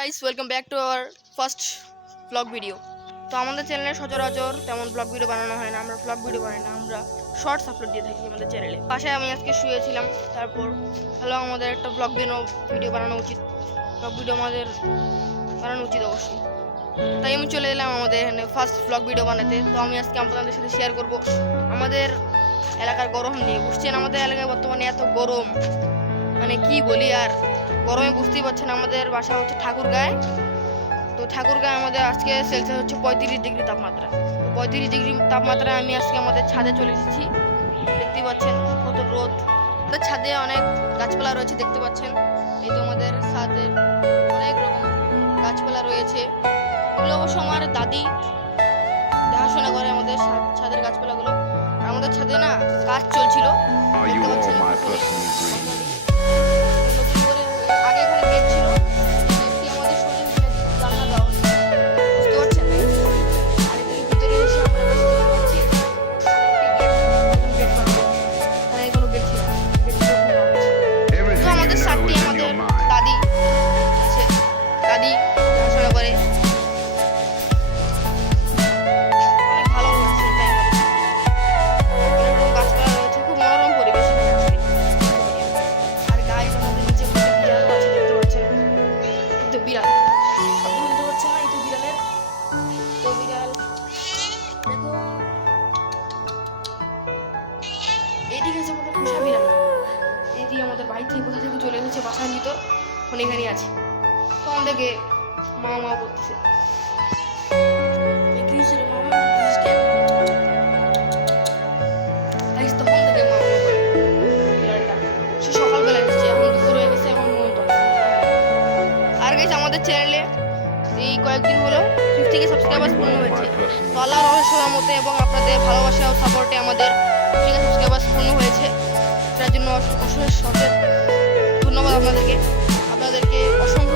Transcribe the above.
Guys, welcome back to our first blog video. তো আমাদের চ্যানেলে সচরাচর তেমন ব্লগ ভিডিও বানানো হয় না, আমরা ব্লগ ভিডিও বানাই না, আমরা শর্টস আপলোড দিয়ে থাকি আমাদের চ্যানেলে। বাসায় আমি আজকে শুয়েছিলাম, তারপর হলো আমাদের একটা ব্লগ ভিডিও বানানো উচিত, ব্লগ ভিডিও আমাদের বানানো উচিত অবশ্যই। তাই আমি চলে এলাম আমাদের এখানে ফার্স্ট ব্লগ ভিডিও বানাতে। তো আমি আজকে আপনাদের সাথে শেয়ার করব আমাদের এলাকার গরম নিয়ে। বুঝছেন, আমাদের এলাকায় বর্তমানে এত গরম, মানে কি বলি আর, গরমে বুঝতেই পারছেন। আমাদের বাসা হচ্ছে ঠাকুরগাঁয়। তো ঠাকুরগাঁয় আমাদের আজকে সেলসিয়াস হচ্ছে 35 ডিগ্রি তাপমাত্রা। তো 35 ডিগ্রি তাপমাত্রায় আমি আজকে আমাদের ছাদে চলে এসেছি। দেখতে পাচ্ছেন কত রোদ। আমাদের ছাদে অনেক গাছপালা রয়েছে, দেখতে পাচ্ছেন। এই তো আমাদের ছাদে অনেক রকম গাছপালা রয়েছে। এগুলো অবশ্য আমার দাদি দেখাশোনা করে আমাদের ছাদের গাছপালাগুলো। আর আমাদের ছাদে না কাজ চলছিল, দেখতে পাচ্ছেন। আগে এখানে গেট ছিল, গেটটি আমাদের সরিয়ে জানলা দেওয়া হচ্ছে, বুঝতে পারছেন। আর এদিকে ভিতরে এসে আমরা দেখতে পাচ্ছি গেট বানানো, এখানে কোনো গেট ছিল না, তো আমাদের সাথে আমাদের দাদি আছে, দাদি দেখাশোনা করে। অনেক ভালো হচ্ছে, তাই অনেক রকম গাছপালা রয়েছে, খুব মনোরম পরিবেশ এখানে আসলে। আর গাইস, আমাদের নিচে বিড়াল আছে, দেখতে পাচ্ছেন। তো বিড়াল বুঝতে পারছেন না, এই তো বিড়ালের, তো বিড়াল দেখো, এইদিকে আছে আমাদের পোষা বিড়াল। এটি আমাদের বাড়ি থেকে কোথা থেকে চলে এসেছে বাসার ভিতর, এখন এখানেই আছে। তো আমাদেরকে মা মা করতেছে, কি ছিল মা মা করতেছিস কেন? গাইস, তখন থেকে মা মা করে বিড়ালটা। সে সকালবেলা এসেছে, এখন দুপুর হয়ে গেছে, এখন মন তো। আর গাইস, আমাদের চ্যানেলে এই কয়েকদিন হলো 50K সাবস্ক্রাইবার্স পূর্ণ হয়েছে। তো আল্লাহর রহস্যের মতে এবং আপনাদের ভালোবাসা ও সাপোর্টে আমাদের 50K সাবস্ক্রাইবার্স পূর্ণ হয়েছে। তার জন্য অশেষ ধন্যবাদ আপনাদেরকে অসংখ্য